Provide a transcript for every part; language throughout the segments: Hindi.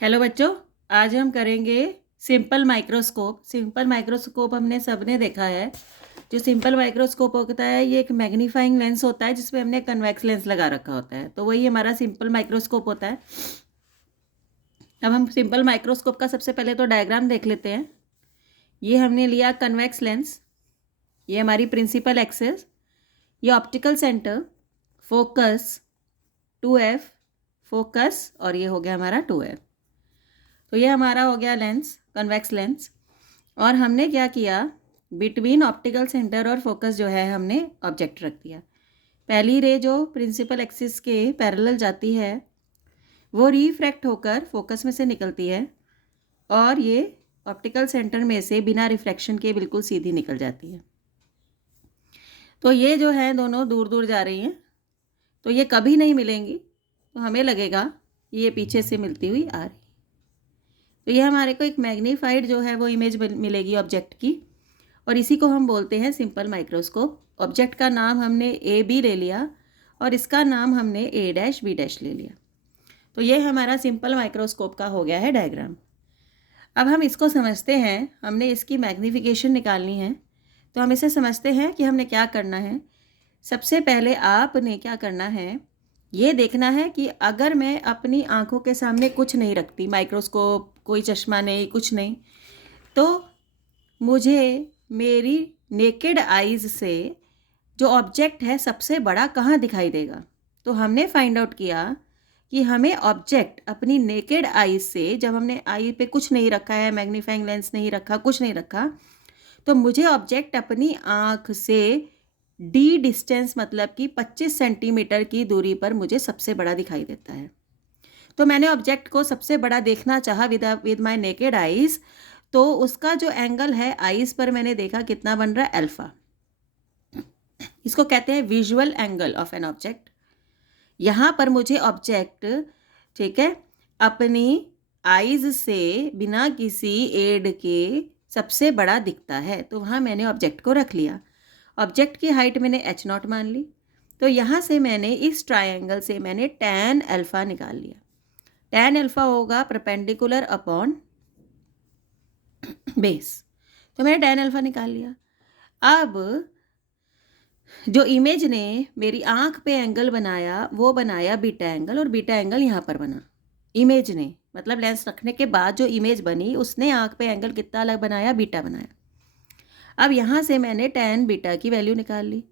हेलो बच्चों, आज हम करेंगे सिंपल माइक्रोस्कोप। सिंपल माइक्रोस्कोप हमने सबने देखा है। जो सिंपल माइक्रोस्कोप होता है ये एक मैग्नीफाइंग लेंस होता है जिसमें हमने कन्वेक्स लेंस लगा रखा होता है, तो वही हमारा सिंपल माइक्रोस्कोप होता है। अब हम सिंपल माइक्रोस्कोप का सबसे पहले तो डायग्राम देख लेते हैं। ये हमने लिया कन्वेक्स लेंस, ये हमारी प्रिंसिपल एक्सिस, ये optical centre, focus, 2F focus, और ये हो गया हमारा 2F। तो ये हमारा हो गया लेंस, कन्वेक्स लेंस। और हमने क्या किया, बिटवीन ऑप्टिकल सेंटर और फोकस जो है हमने ऑब्जेक्ट रख दिया। पहली रे जो प्रिंसिपल एक्सिस के पैरेलल जाती है वो रिफ्रैक्ट होकर फोकस में से निकलती है, और ये ऑप्टिकल सेंटर में से बिना रिफ्रैक्शन के बिल्कुल सीधी निकल जाती है। तो ये जो है दोनों दूर दूर जा रही हैं, तो ये कभी नहीं मिलेंगी, तो हमें लगेगा ये पीछे से मिलती हुई आ रही। तो ये हमारे को एक मैग्नीफाइड जो है वो इमेज मिलेगी ऑब्जेक्ट की, और इसी को हम बोलते हैं सिंपल माइक्रोस्कोप। ऑब्जेक्ट का नाम हमने ए बी ले लिया और इसका नाम हमने ए डैश बी डैश ले लिया। तो ये हमारा सिंपल माइक्रोस्कोप का हो गया है डायग्राम। अब हम इसको समझते हैं, हमने इसकी मैग्नीफिकेशन निकालनी है, तो हम इसे समझते हैं कि हमने क्या करना है। सबसे पहले आपने क्या करना है, ये देखना है कि अगर मैं अपनी आंखों के सामने कुछ नहीं रखती, माइक्रोस्कोप, कोई चश्मा नहीं, कुछ नहीं, तो मुझे मेरी नेकेड आइज़ से जो ऑब्जेक्ट है सबसे बड़ा कहाँ दिखाई देगा। तो हमने फाइंड आउट किया कि हमें ऑब्जेक्ट अपनी नेकेड आइज़ से, जब हमने आई पे कुछ नहीं रखा है, मैग्नीफाइंग लेंस नहीं रखा, कुछ नहीं रखा, तो मुझे ऑब्जेक्ट अपनी आँख से डी डिस्टेंस मतलब कि 25 सेंटीमीटर की दूरी पर मुझे सबसे बड़ा दिखाई देता है। तो मैंने ऑब्जेक्ट को सबसे बड़ा देखना चाहा विद माय नेकेड आइज़, तो उसका जो एंगल है आइज़ पर मैंने देखा कितना बन रहा है, अल्फ़ा। इसको कहते हैं visual angle of an object. यहाँ पर मुझे ऑब्जेक्ट, ठीक है, अपनी आइज़ से बिना किसी एड के सबसे बड़ा दिखता है, तो वहाँ मैंने ऑब्जेक्ट को रख लिया। ऑब्जेक्ट की हाइट मैंने h0 मान ली, तो यहाँ से मैंने इस ट्रायंगल से मैंने tan अल्फ़ा निकाल लिया। tan अल्फ़ा होगा परपेंडिकुलर अपॉन बेस, तो मैंने tan अल्फ़ा निकाल लिया। अब जो इमेज ने मेरी आँख पे एंगल बनाया वो बनाया बीटा एंगल, और बीटा एंगल यहाँ पर बना। इमेज ने मतलब लेंस रखने के बाद जो इमेज बनी उसने आँख पे एंगल कितना अलग बनाया, बीटा बनाया। अब यहाँ से मैंने tan बीटा की वैल्यू निकाल ली।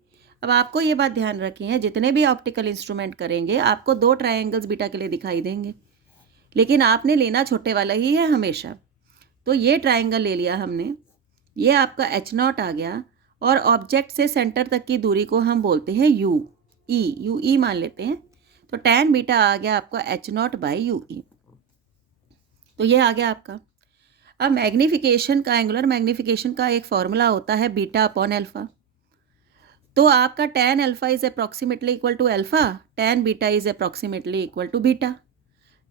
अब आपको ये बात ध्यान रखनी है, जितने भी ऑप्टिकल इंस्ट्रूमेंट करेंगे आपको दो ट्रायंगल्स बीटा के लिए दिखाई देंगे, लेकिन आपने लेना छोटे वाला ही है हमेशा। तो ये ट्रायंगल ले लिया हमने, ये आपका h0 आ गया, और ऑब्जेक्ट से सेंटर तक की दूरी को हम बोलते हैं यू ई मान लेते हैं। तो tan बीटा आ गया आपका h0 बाई यू ई। तो ये आ गया आपका। अब मैग्नीफिकेशन का, एंगुलर मैग्नीफिकेशन का एक फॉर्मूला होता है बीटा अपॉन अल्फ़ा। तो आपका tan alpha is approximately equal to alpha, tan beta is approximately equal to beta.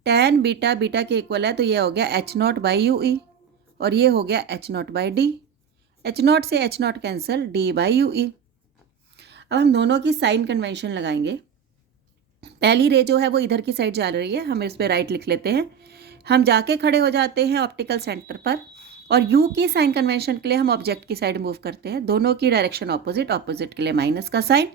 tan beta beta के इक्वल है, तो ये हो गया h0 बाई यू ई, और ये हो गया h0 बाई डी। h0 से h0 cancel, d by U ई। अब हम दोनों की साइन कन्वेंशन लगाएंगे। पहली रे जो है वो इधर की साइड जा रही है, हम इस पर राइट लिख लेते हैं। हम जाके खड़े हो जाते हैं ऑप्टिकल सेंटर पर, और यू की साइन कन्वेंशन के लिए हम ऑब्जेक्ट की साइड मूव करते हैं। दोनों की डायरेक्शन ऑपोजिट, ऑपोजिट के लिए माइनस का साइन।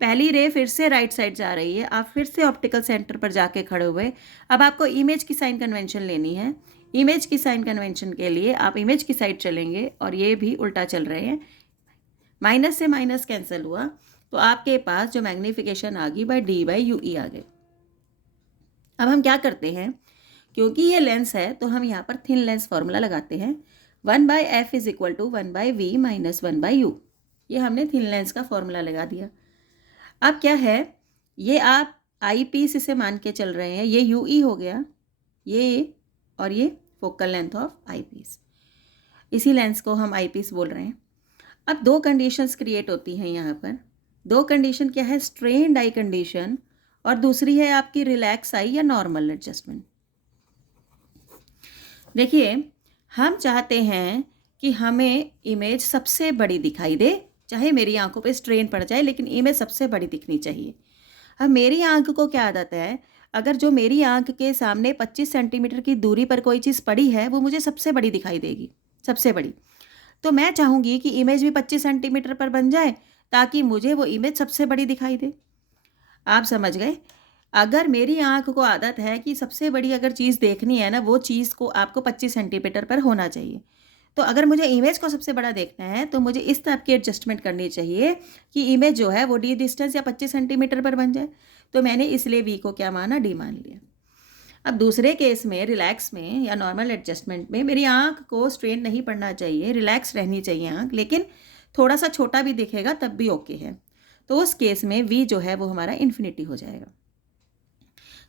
पहली रे फिर से राइट साइड जा रही है, आप फिर से ऑप्टिकल सेंटर पर जाके खड़े हुए। अब आपको इमेज की साइन कन्वेंशन लेनी है। इमेज की साइन कन्वेंशन के लिए आप इमेज की साइड चलेंगे, और ये भी उल्टा चल रहे हैं, माइनस से माइनस कैंसिल हुआ, तो आपके पास जो मैग्नीफिकेशन आ गई by D by U E आ गए। अब हम क्या करते हैं, क्योंकि ये लेंस है तो हम यहाँ पर थिन लेंस फॉर्मूला लगाते हैं। 1/f is equal to 1/v minus 1/u। ये हमने थिन लेंस का फॉर्मूला लगा दिया। अब क्या है, ये आप आई पीस इसे मान के चल रहे हैं, ये यू ई हो गया, ये और ये focal length of eyepiece, इसी लेंस को हम आई पीस बोल रहे हैं। अब दो कंडीशंस क्रिएट होती हैं यहाँ पर। दो कंडीशन क्या है, स्ट्रेन्ड आई कंडीशन, और दूसरी है आपकी रिलैक्स आई या नॉर्मल एडजस्टमेंट। देखिए, हम चाहते हैं कि हमें इमेज सबसे बड़ी दिखाई दे, चाहे मेरी आंखों पे स्ट्रेन पड़ जाए, लेकिन इमेज सबसे बड़ी दिखनी चाहिए। अब मेरी आंख को क्या आदत है, अगर जो मेरी आँख के सामने 25 सेंटीमीटर की दूरी पर कोई चीज़ पड़ी है, वो मुझे सबसे बड़ी दिखाई देगी, सबसे बड़ी। तो मैं चाहूँगी कि इमेज भी 25 सेंटीमीटर पर बन जाए, ताकि मुझे वो इमेज सबसे बड़ी दिखाई दे। आप समझ गए? अगर मेरी आँख को आदत है कि सबसे बड़ी अगर चीज़ देखनी है ना, वो चीज़ को आपको 25 सेंटीमीटर पर होना चाहिए। तो अगर मुझे इमेज को सबसे बड़ा देखना है, तो मुझे इस टाइप की एडजस्टमेंट करनी चाहिए कि इमेज जो है वो डी डिस्टेंस या 25 सेंटीमीटर पर बन जाए। तो मैंने इसलिए वी को क्या माना, डी मान लिया। अब दूसरे केस में, रिलैक्स में या नॉर्मल एडजस्टमेंट में, मेरी आँख को स्ट्रेन नहीं पड़ना चाहिए, रिलैक्स रहनी चाहिए आँख, लेकिन थोड़ा सा छोटा भी दिखेगा तब भी ओके है। तो उस केस में वी जो है वो हमारा इन्फिनिटी हो जाएगा।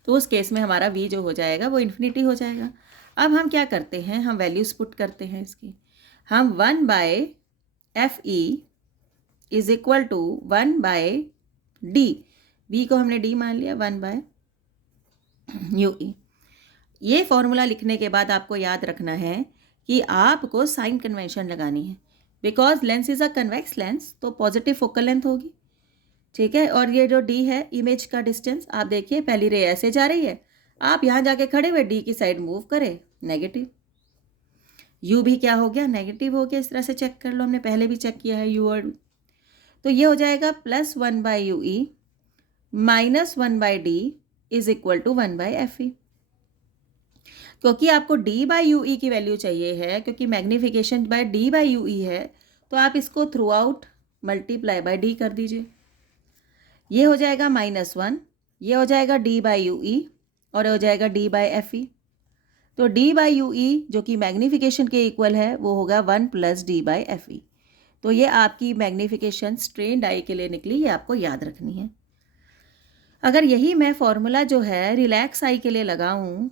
तो उस केस में हमारा वी जो हो जाएगा वो इन्फिनिटी हो जाएगा। अब हम क्या करते हैं, हम वैल्यूज़ पुट करते हैं इसकी। हम 1 by F E is equal to 1 by D, V को हमने डी मान लिया, 1 बाय यू ई। ये फॉर्मूला लिखने के बाद आपको याद रखना है कि आपको साइन कन्वेंशन लगानी है, because lens is a convex lens, तो पॉजिटिव फोकल लेंथ होगी, ठीक है। और ये जो डी है, इमेज का डिस्टेंस, आप देखिए पहली रे ऐसे जा रही है, आप यहाँ जाके खड़े हुए डी की साइड मूव करें, नेगेटिव। यू भी क्या हो गया, नेगेटिव हो गया। इस तरह से चेक कर लो, हमने पहले भी चेक किया है यू और। तो ये हो जाएगा +1 by U E -1 by D is equal to 1 by F E. क्योंकि आपको डी बाय यू ई की वैल्यू चाहिए है, क्योंकि magnification by D by U E है, तो आप इसको throughout multiply by D कर दीजिए। ये हो जाएगा -1, ये हो जाएगा डी बाय यू ई, और हो जाएगा डी बाय एफ ई। तो डी बाय यू ई जो कि मैग्नीफिकेशन के इक्वल है, वो होगा 1 + डी बाय एफ ई। तो ये आपकी मैग्नीफिकेशन स्ट्रेन्ड आई के लिए निकली, ये आपको याद रखनी है। अगर यही मैं फॉर्मूला जो है रिलैक्स आई के लिए लगाऊं,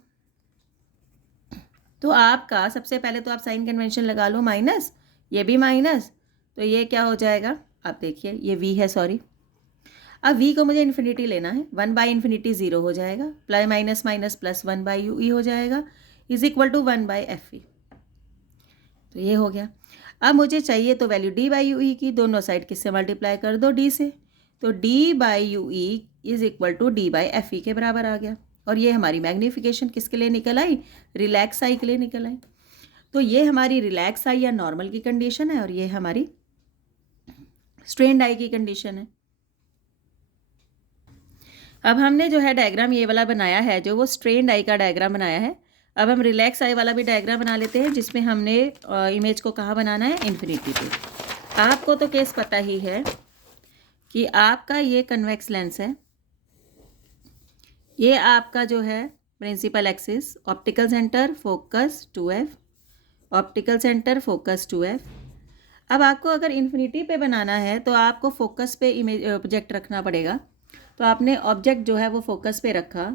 तो आपका सबसे पहले तो आप साइन कन्वेंशन लगा लो, माइनस, ये भी माइनस, तो ये क्या हो जाएगा, आप देखिए ये वी है, सॉरी। अब वी को मुझे इन्फिनिटी लेना है, 1 बाय इन्फिनिटी 0 हो जाएगा, plus minus minus plus 1 by U E हो जाएगा, is equal to 1 by F E. तो ये हो गया। अब मुझे चाहिए तो value D by U E की, दोनों साइड किससे मल्टीप्लाई कर दो, डी से। तो D by U E is equal to D by F E के बराबर आ गया। और ये हमारी मैग्नीफिकेशन किसके लिए निकल आई, रिलैक्स आई के लिए निकल आई। तो ये हमारी रिलैक्स आई या नॉर्मल की कंडीशन है, और ये हमारी स्ट्रेन्ड आई की कंडीशन है। अब हमने जो है डायग्राम ये वाला बनाया है, जो वो स्ट्रेन्ड आई का डायग्राम बनाया है। अब हम रिलैक्स आई वाला भी डायग्राम बना लेते हैं, जिसमें हमने इमेज को कहाँ बनाना है, इन्फिनिटी पे। आपको तो केस पता ही है कि आपका ये कन्वेक्स लेंस है, ये आपका जो है principal axis, optical centre focus 2f, optical centre focus 2f। अब आपको अगर इन्फिनिटी पे बनाना है, तो आपको फोकस पे इमेज ऑब्जेक्ट रखना पड़ेगा। तो आपने ऑब्जेक्ट जो है वो फोकस पे रखा,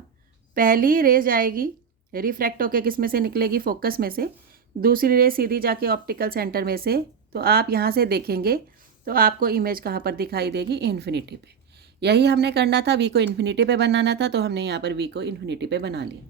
पहली रे जाएगी रिफ्रैक्ट होकर किस में से निकलेगी, फोकस में से, दूसरी रे सीधी जाके ऑप्टिकल सेंटर में से। तो आप यहाँ से देखेंगे तो आपको इमेज कहाँ पर दिखाई देगी, इन्फिनिटी पे। यही हमने करना था, वी को इन्फिनिटी पे बनाना था, तो हमने यहाँ पर वी को इन्फिनिटी पे बना लिया।